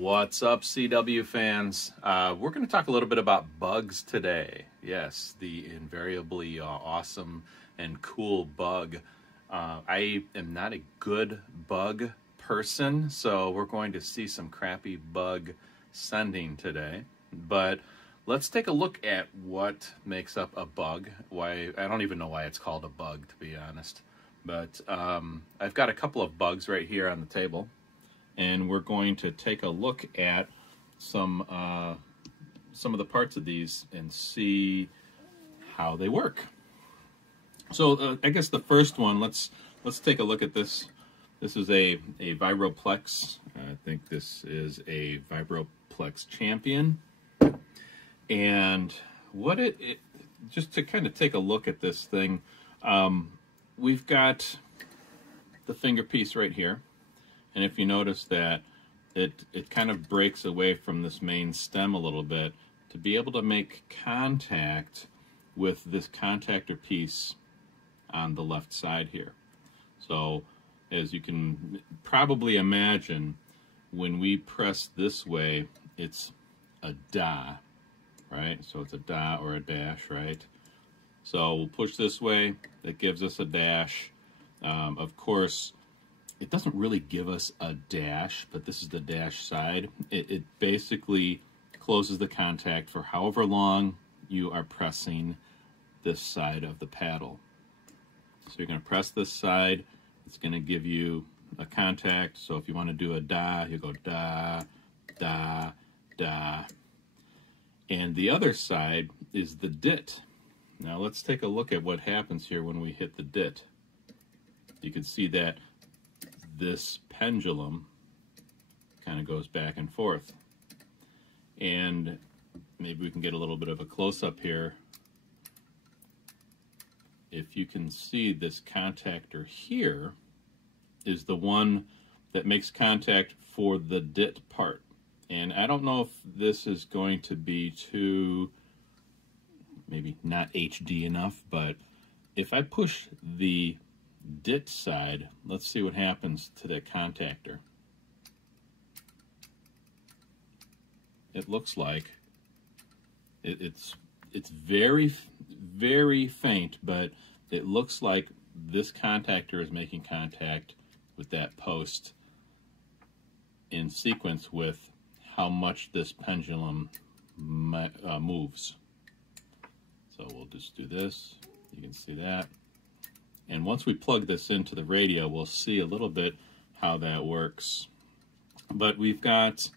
What's up, CW fans? We're going to talk a little bit about bugs today. Yes, the invariably awesome and cool bug. I am not a good bug person, so we're going to see some crappy bug sending today. But let's take a look at what makes up a bug. I don't even know why it's called a bug, to be honest. But I've got a couple of bugs right here on the table. And we're going to take a look at some of the parts of these and see how they work. So I guess the first one, let's take a look at this. This is a Vibroplex. I think this is a Vibroplex Champion. And what just to kind of take a look at this thing, we've got the finger piece right here. And if you notice that it kind of breaks away from this main stem a little bit to be able to make contact with this contactor piece on the left side here. So as you can probably imagine, when we press this way, it's a da, right? So it's a da or a dash, right? So we'll push this way, that gives us a dash. Of course, it doesn't really give us a dash, but this is the dash side. It basically closes the contact for however long you are pressing this side of the paddle. So you're going to press this side. It's going to give you a contact. So if you want to do a da, you go da, da, da. And the other side is the dit. Now let's take a look at what happens here when we hit the dit. You can see that this pendulum kind of goes back and forth. And maybe we can get a little bit of a close-up here. If you can see, this contactor here is the one that makes contact for the dit part. And I don't know if this is going to be too, maybe not HD enough, but if I push the dit side, let's see what happens to that contactor. It looks like it's very, very faint, but it looks like this contactor is making contact with that post in sequence with how much this pendulum moves. So we'll just do this. You can see that. And once we plug this into the radio, we'll see a little bit how that works. But we've got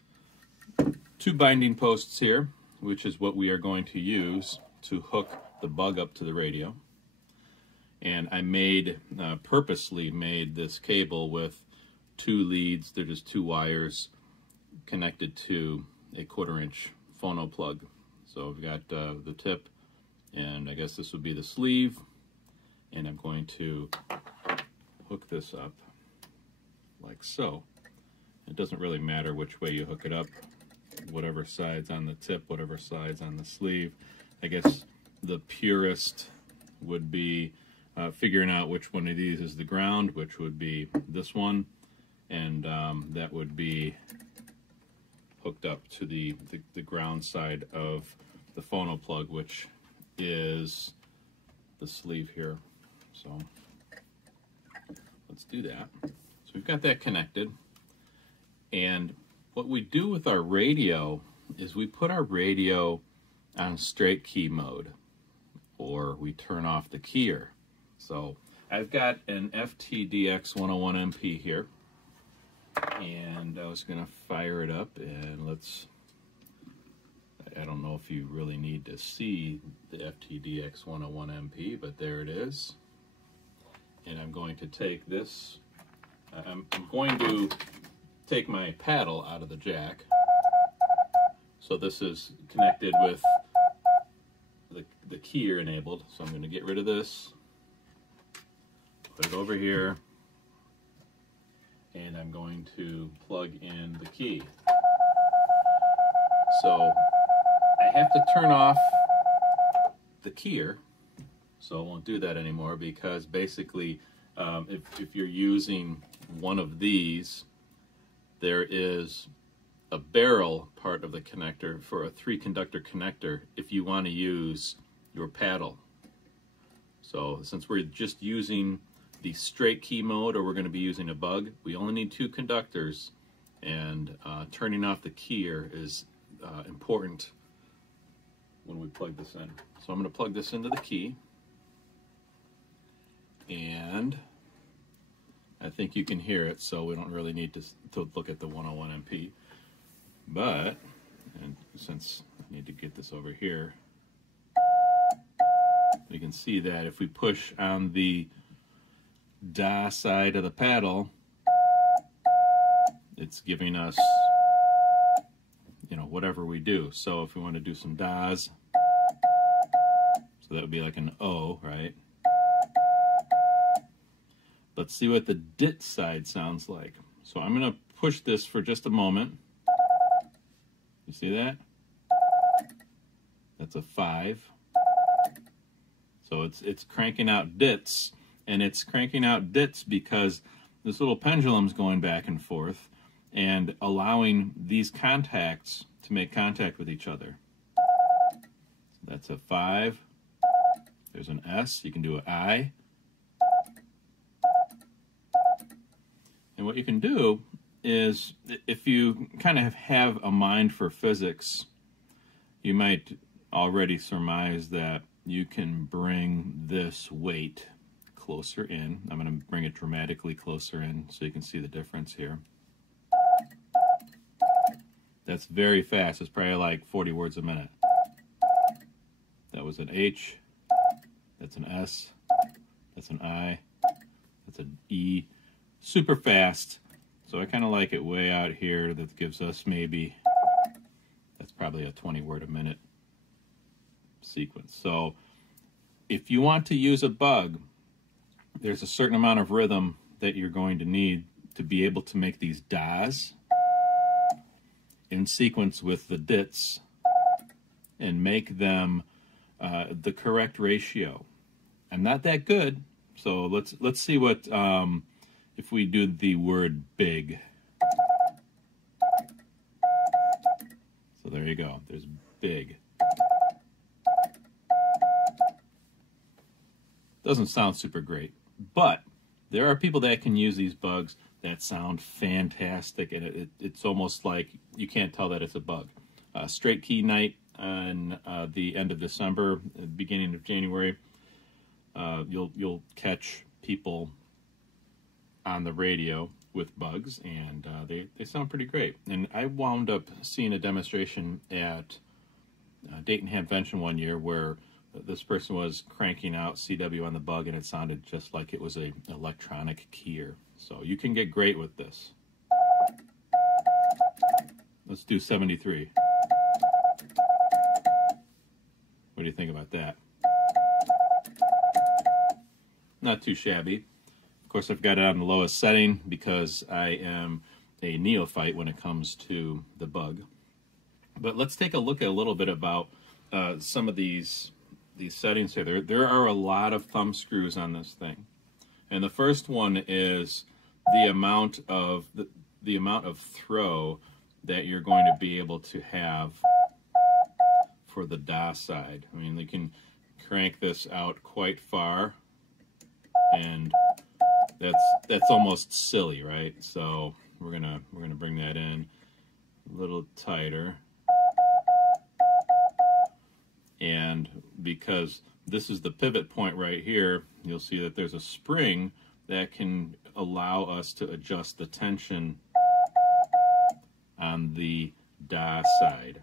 two binding posts here, which is what we are going to use to hook the bug up to the radio. And I purposely made this cable with two leads. They're just two wires connected to a 1/4-inch phono plug. So we've got the tip, and I guess this would be the sleeve. And I'm going to hook this up like so. It doesn't really matter which way you hook it up, whatever side's on the tip, whatever side's on the sleeve. I guess the purest would be figuring out which one of these is the ground, which would be this one, and that would be hooked up to the ground side of the phono plug, which is the sleeve here. So let's do that. So we've got that connected. And what we do with our radio is we put our radio on straight key mode, or we turn off the keyer. So I've got an FTDX 101 MP here, and I was going to fire it up, and I don't know if you really need to see the FTDX 101 MP, but there it is. And I'm going to take this, I'm going to take my paddle out of the jack. So this is connected with the keyer enabled. So I'm going to get rid of this, put it over here, and I'm going to plug in the key. So I have to turn off the keyer. So I won't do that anymore, because basically if you're using one of these, there is a barrel part of the connector for a 3-conductor connector if you want to use your paddle. So since we're just using the straight key mode, or we're going to be using a bug, we only need 2 conductors, and turning off the keyer is important when we plug this in. So I'm going to plug this into the key, and I think you can hear it, so we don't really need to look at the 101 MP. But, and since I need to get this over here, you can see that if we push on the DA side of the paddle, it's giving us, you know, whatever we do. So if we want to do some DAs, so that would be like an O, right? Let's see what the DIT side sounds like. So I'm going to push this for just a moment. You see that? That's a 5. So it's cranking out DITs, and it's cranking out DITs because this little pendulum's going back and forth and allowing these contacts to make contact with each other. So that's a 5. There's an S. You can do an I. And what you can do is, if you kind of have a mind for physics, you might already surmise that you can bring this weight closer in. I'm going to bring it dramatically closer in so you can see the difference here. That's very fast. It's probably like 40 words a minute. That was an H. That's an S. That's an I. That's an E. Super fast. So I kind of like it way out here. That gives us maybe, that's probably a 20 word a minute sequence. So if you want to use a bug, there's a certain amount of rhythm that you're going to need to be able to make these DAs in sequence with the DITs and make them the correct ratio. I'm not that good, so let's see what if we do the word big. So there you go. There's big. Doesn't sound super great, but there are people that can use these bugs that sound fantastic, and it's almost like you can't tell that it's a bug. Straight key night on the end of December, beginning of January, you'll catch people on the radio with bugs, and they sound pretty great. And I wound up seeing a demonstration at Dayton Hamvention one year where this person was cranking out CW on the bug, and it sounded just like it was an electronic keyer. So you can get great with this. Let's do 73. What do you think about that? Not too shabby. Of course, I've got it on the lowest setting because I am a neophyte when it comes to the bug. But let's take a look at a little bit about some of these settings here. There are a lot of thumb screws on this thing, and the first one is the amount of throw that you're going to be able to have for the DA side. I mean, you can crank this out quite far, and that's almost silly, right? So we're gonna bring that in a little tighter. And because this is the pivot point right here, you'll see that there's a spring that can allow us to adjust the tension on the DA side.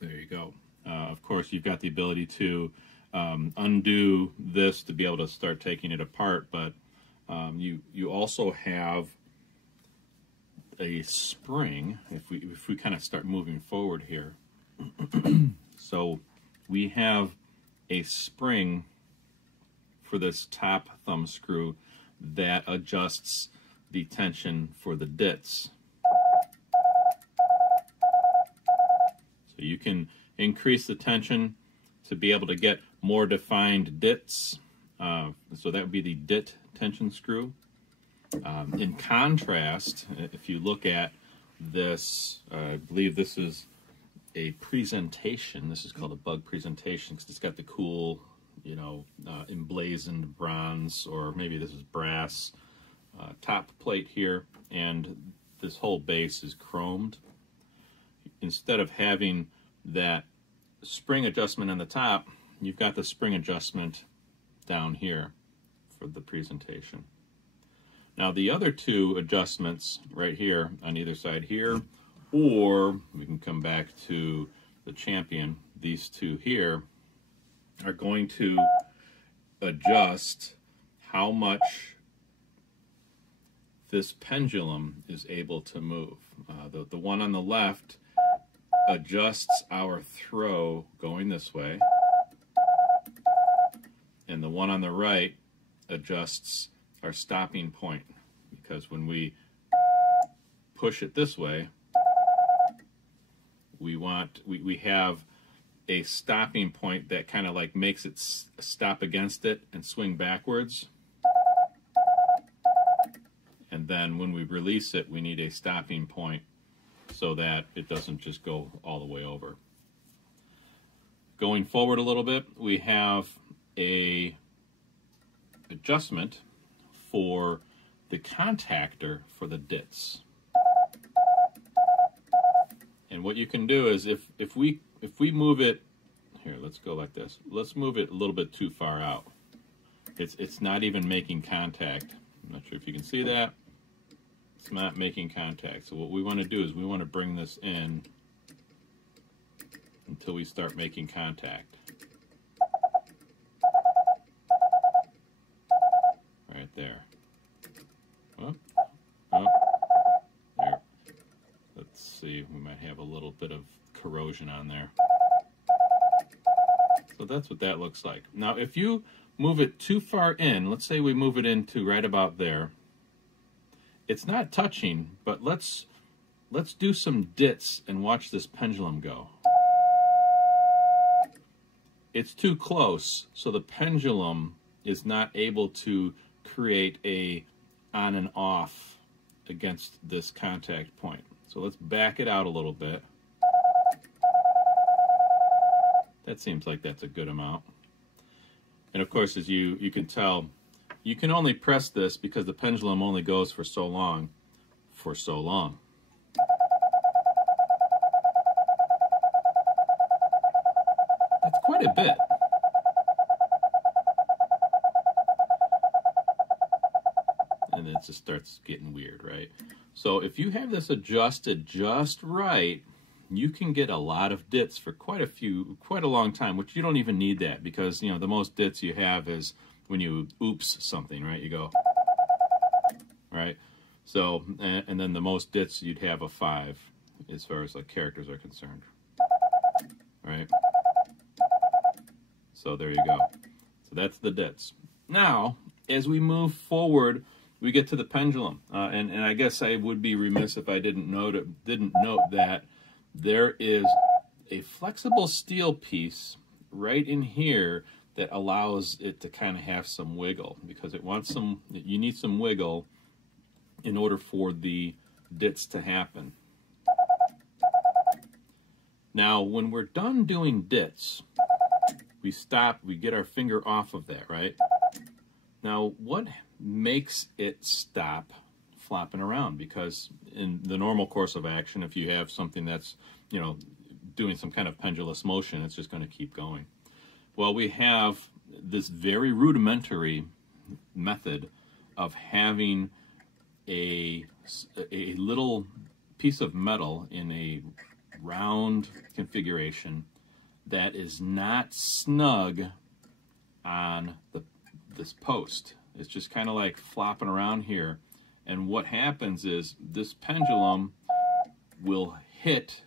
There you go. Of course, you've got the ability to undo this to be able to start taking it apart, but you also have a spring. If we kind of start moving forward here. So we have a spring for this top thumb screw that adjusts the tension for the DITs. So you can increase the tension to be able to get more defined DITs. So that would be the DIT tension screw. In contrast, if you look at this, I believe this is a presentation. This is called a bug presentation because it's got the cool, you know, emblazoned bronze, or maybe this is brass top plate here, and this whole base is chromed. Instead of having that spring adjustment on the top, you've got the spring adjustment down here for the presentation. Now the other two adjustments right here on either side here, or we can come back to the Champion, these two here are going to adjust how much this pendulum is able to move. The one on the left adjusts our throw going this way, and the one on the right adjusts our stopping point, because when we push it this way, we have a stopping point that kind of like makes it stop against it and swing backwards. And then when we release it, we need a stopping point so that it doesn't just go all the way over. Going forward a little bit, we have a adjustment for the contactor for the dits. And what you can do is if we move it here, let's go like this. Let's move it a little bit too far out. It's not even making contact. I'm not sure if you can see that. It's not making contact. So what we want to do is we want to bring this in until we start making contact. Right there. Well, oh, there. Let's see, we might have a little bit of corrosion on there. So that's what that looks like. Now if you move it too far in, let's say we move it into right about there, it's not touching, but let's do some dits and watch this pendulum go. It's too close, so the pendulum is not able to create a on and off against this contact point. So let's back it out a little bit. That seems like that's a good amount. And of course, as you can tell, you can only press this because the pendulum only goes for so long, That's quite a bit. And it just starts getting weird, right? So if you have this adjusted just right, you can get a lot of dits for quite a long time, which you don't even need that, because, you know, the most dits you have is when you oops something, right? You go, right? So, and then the most dits you'd have a 5 as far as like characters are concerned, right? So there you go. So that's the dits. Now, as we move forward, we get to the pendulum, and I guess I would be remiss if I didn't note that there is a flexible steel piece right in here that allows it to kind of have some wiggle, because you need some wiggle in order for the dits to happen. Now, when we're done doing dits, we stop, we get our finger off of that, right? Now, what makes it stop flopping around? Because in the normal course of action, if you have something that's, you know, doing some kind of pendulous motion, it's just going to keep going. Well, we have this very rudimentary method of having a little piece of metal in a round configuration that is not snug on this post. It's just kind of like flopping around here. And what happens is this pendulum will hit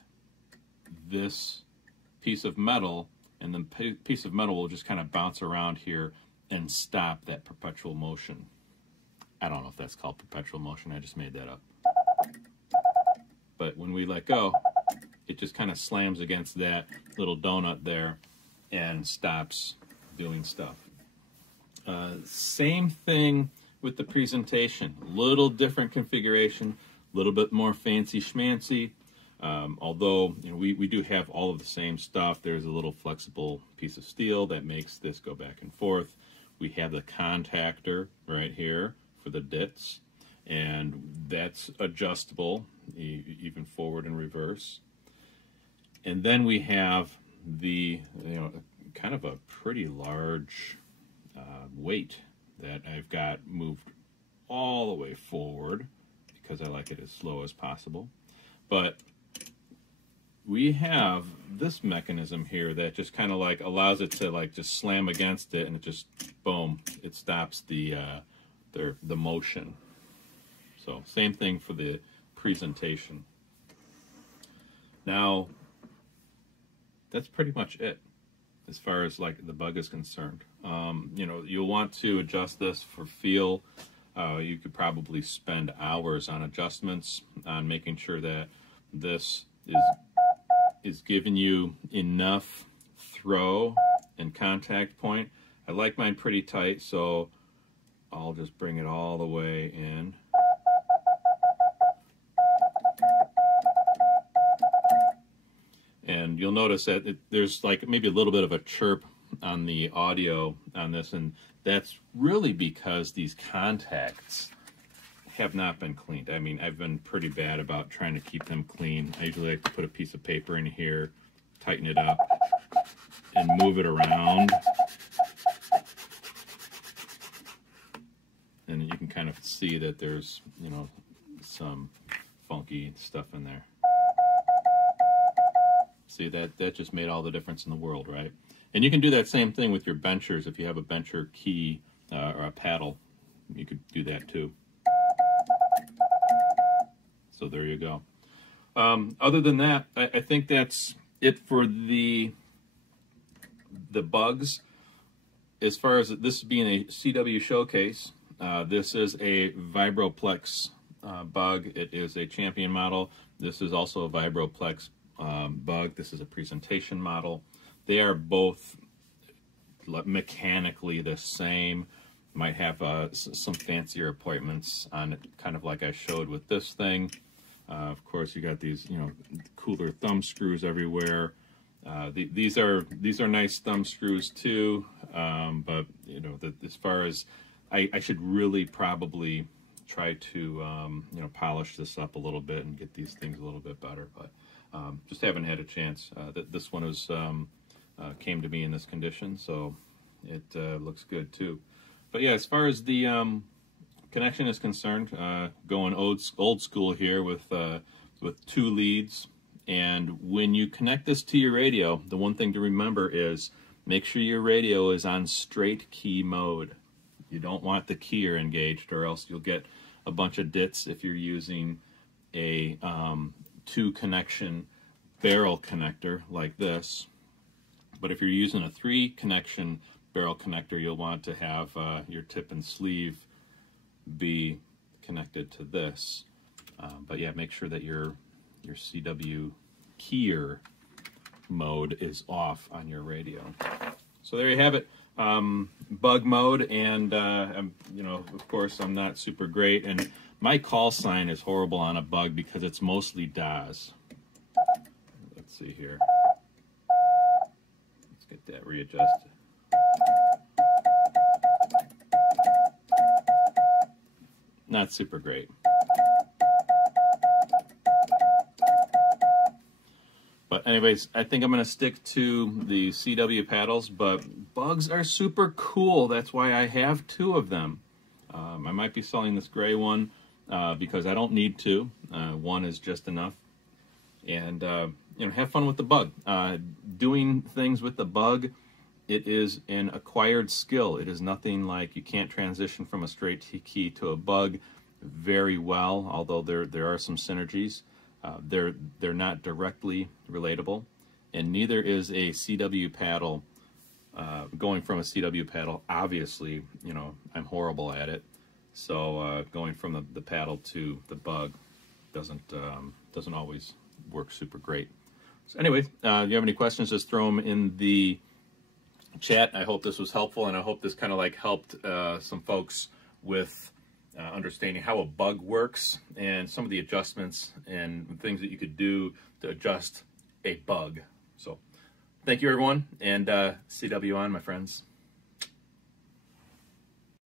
this piece of metal, and the piece of metal will just kind of bounce around here and stop that perpetual motion. I don't know if that's called perpetual motion. I just made that up. But when we let go, it just kind of slams against that little donut there and stops doing stuff. Same thing with the presentation. Little different configuration, little bit more fancy schmancy. Although, you know, we do have all of the same stuff. There's a little flexible piece of steel that makes this go back and forth. We have the contactor right here for the dits, and that's adjustable even forward and reverse. And then we have the, you know, kind of a pretty large weight that I've got moved all the way forward because I like it as slow as possible. But we have this mechanism here that just kind of like allows it to like just slam against it, and it just, boom, it stops the motion. So same thing for the presentation. Now, that's pretty much it as far as like the bug is concerned. You know, you'll want to adjust this for feel. You could probably spend hours on adjustments, on making sure that this is giving you enough throw and contact point. I like mine pretty tight, so I'll just bring it all the way in. And you'll notice that there's like maybe a little bit of a chirp on the audio on this, and that's really because these contacts have not been cleaned. I mean, I've been pretty bad about trying to keep them clean. I usually like to put a piece of paper in here, tighten it up, and move it around. And you can kind of see that there's, you know, some funky stuff in there. See, that just made all the difference in the world, right? And you can do that same thing with your benchers. If you have a bencher key or a paddle, you could do that too. So there you go. Other than that, I think that's it for the bugs. As far as this being a CW showcase, this is a Vibroplex bug. It is a champion model. This is also a Vibroplex bug. This is a presentation model. They are both mechanically the same. Might have some fancier appointments on it, kind of like I showed with this thing. Of course, you got these, you know, cooler thumb screws everywhere. These are nice thumb screws too. But you know, as far as I should really probably try to you know, polish this up a little bit and get these things a little bit better. But just haven't had a chance. This one was came to me in this condition, so it looks good too. But yeah, as far as the connection is concerned, going old school here with 2 leads. And when you connect this to your radio, the one thing to remember is make sure your radio is on straight key mode. You don't want the keyer engaged, or else you'll get a bunch of dits if you're using a 2 connection barrel connector like this. But if you're using a 3 connection barrel connector, you'll want to have your tip and sleeve be connected to this. But yeah, make sure that your CW keyer mode is off on your radio. So there you have it, bug mode. And you know, of course, I'm not super great, and my call sign is horrible on a bug because it's mostly DAS. Let's see here. Let's get that readjusted. Not super great. But anyways, I think I'm going to stick to the CW paddles, but bugs are super cool. That's why I have 2 of them. I might be selling this gray one because I don't need 2. 1 is just enough. And, you know, have fun with the bug. Doing things with the bug, it is an acquired skill. It is nothing like, you can't transition from a straight key to a bug very well, although there are some synergies. They're not directly relatable, and neither is a CW paddle. Going from a CW paddle, obviously, you know, I'm horrible at it. So going from the paddle to the bug doesn't always work super great. So anyway, if you have any questions, just throw them in the chat. I hope this was helpful, and I hope this kind of like helped some folks with understanding how a bug works and some of the adjustments and things that you could do to adjust a bug. So thank you, everyone, and CW on, my friends.